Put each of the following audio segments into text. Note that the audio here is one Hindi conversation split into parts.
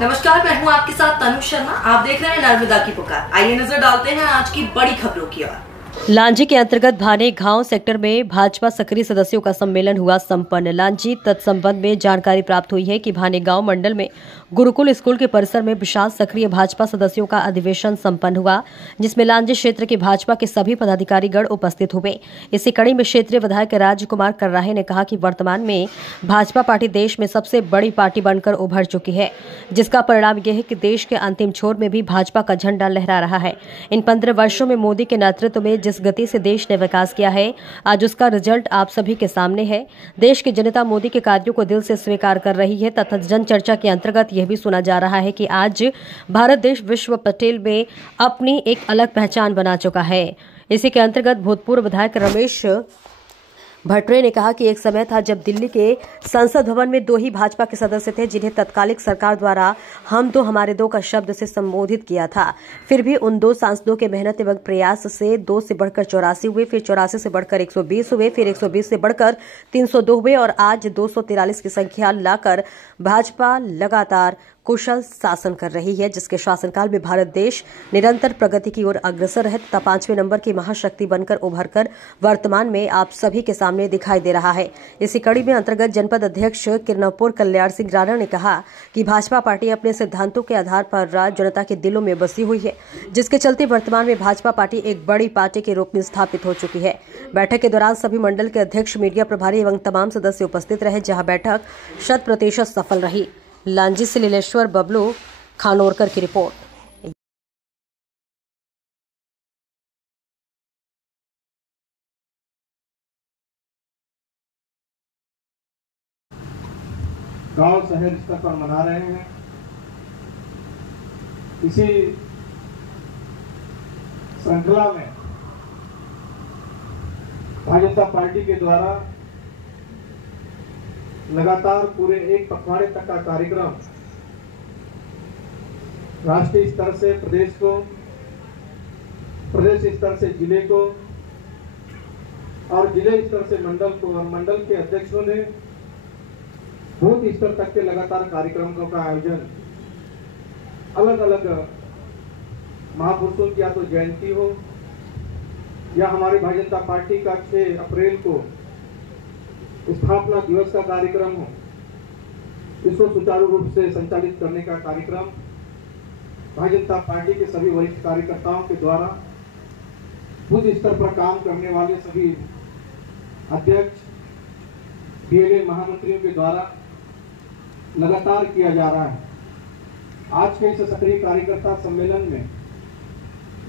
नमस्कार, मैं हूं आपके साथ तनु शर्मा। आप देख रहे हैं नर्मदा की पुकार। आइए नजर डालते हैं आज की बड़ी खबरों की ओर। लांजी के अंतर्गत भाने गांव सेक्टर में भाजपा सक्रिय सदस्यों का सम्मेलन हुआ संपन्न। लांजी तत्संबंध में जानकारी प्राप्त हुई है कि भाने गांव मंडल में गुरुकुल स्कूल के परिसर में विशाल सक्रिय भाजपा सदस्यों का अधिवेशन संपन्न हुआ, जिसमें लांजी क्षेत्र के भाजपा के सभी पदाधिकारीगण उपस्थित हुए। इसी कड़ी में क्षेत्रीय विधायक राजकुमार कर्राहे ने कहा कि वर्तमान में भाजपा पार्टी देश में सबसे बड़ी पार्टी बनकर उभर चुकी है, जिसका परिणाम यह है कि देश के अंतिम छोर में भी भाजपा का झंडा लहरा रहा है। इन 15 वर्षों में मोदी के नेतृत्व में जिस गति से देश ने विकास किया है, आज उसका रिजल्ट आप सभी के सामने है। देश की जनता मोदी के कार्यों को दिल से स्वीकार कर रही है तथा जनचर्चा के अंतर्गत यह भी सुना जा रहा है कि आज भारत देश विश्व पटेल में अपनी एक अलग पहचान बना चुका है। इसी के अंतर्गत भूतपूर्व विधायक रमेश भट्टरे ने कहा कि एक समय था जब दिल्ली के संसद भवन में 2 ही भाजपा के सदस्य थे, जिन्हें तत्कालिक सरकार द्वारा हम दो हमारे दो का शब्द से संबोधित किया था। फिर भी उन 2 सांसदों के मेहनत एवं प्रयास से 2 से बढ़कर 84 हुए, फिर 84 से बढ़कर 120 हुए, फिर 120 से बढ़कर 302 हुए और आज 243 की संख्या लाकर भाजपा लगातार कुशल शासन कर रही है, जिसके शासनकाल में भारत देश निरंतर प्रगति की ओर अग्रसर है तथा 5वें नंबर की महाशक्ति बनकर उभरकर वर्तमान में आप सभी के सामने दिखाई दे रहा है। इसी कड़ी में अंतर्गत जनपद अध्यक्ष किरनपुर कल्याण सिंह राणा ने कहा कि भाजपा पार्टी अपने सिद्धांतों के आधार पर राज्य जनता के दिलों में बसी हुई है, जिसके चलते वर्तमान में भाजपा पार्टी एक बड़ी पार्टी के रूप में स्थापित हो चुकी है। बैठक के दौरान सभी मंडल के अध्यक्ष, मीडिया प्रभारी एवं तमाम सदस्य उपस्थित रहे, जहाँ बैठक 100% सफल रही। लांजी से लीलेश्वर बबलू खानोरकर की रिपोर्ट। गांव शहर स्तर पर मना रहे हैं। इसी श्रृंखला में भाजपा पार्टी के द्वारा लगातार पूरे 1 पखवाड़े तक का कार्यक्रम राष्ट्रीय स्तर से प्रदेश को, प्रदेश स्तर से जिले को और जिले स्तर से मंडल को और मंडल के अध्यक्षों ने बूथ स्तर तक के लगातार कार्यक्रमों का आयोजन अलग अलग महापुरुषों की या तो जयंती हो या हमारी भारतीय जनता पार्टी का 6 अप्रैल को स्थापना दिवस का कार्यक्रम हो, इसको सुचारू रूप से संचालित करने का कार्यक्रम भारतीय जनता पार्टी के सभी वरिष्ठ कार्यकर्ताओं के द्वारा बूथ स्तर पर काम करने वाले सभी अध्यक्ष, डीएलए महामंत्रियों के द्वारा लगातार किया जा रहा है। आज के इस सक्रिय कार्यकर्ता सम्मेलन में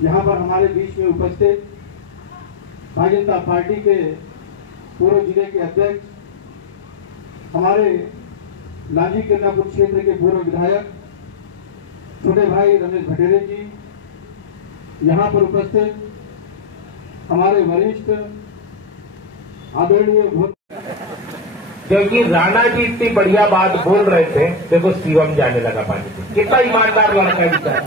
यहाँ पर हमारे बीच में उपस्थित भारतीय जनता पार्टी के पूर्व जिले के अध्यक्ष, हमारे लांजी किरनापुर क्षेत्र के पूर्व विधायक छोटे भाई रमेश भट्टरे जी, यहाँ पर उपस्थित हमारे वरिष्ठ आदरणीय, क्योंकि राणा जी इतनी बढ़िया बात बोल रहे थे, देखो शिवम जाने लगा पानी से। कितना ईमानदार लड़का है।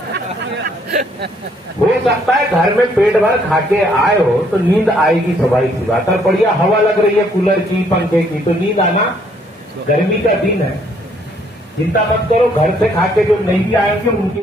हो सकता है घर में पेट भर खाके आए हो तो नींद आएगी, स्वाभाविक सी बात। और बढ़िया हवा लग रही है कूलर की, पंखे की, तो नींद आना, गर्मी का दिन है, चिंता मत करो। घर से खाके जो नहीं भी आएंगे उनकी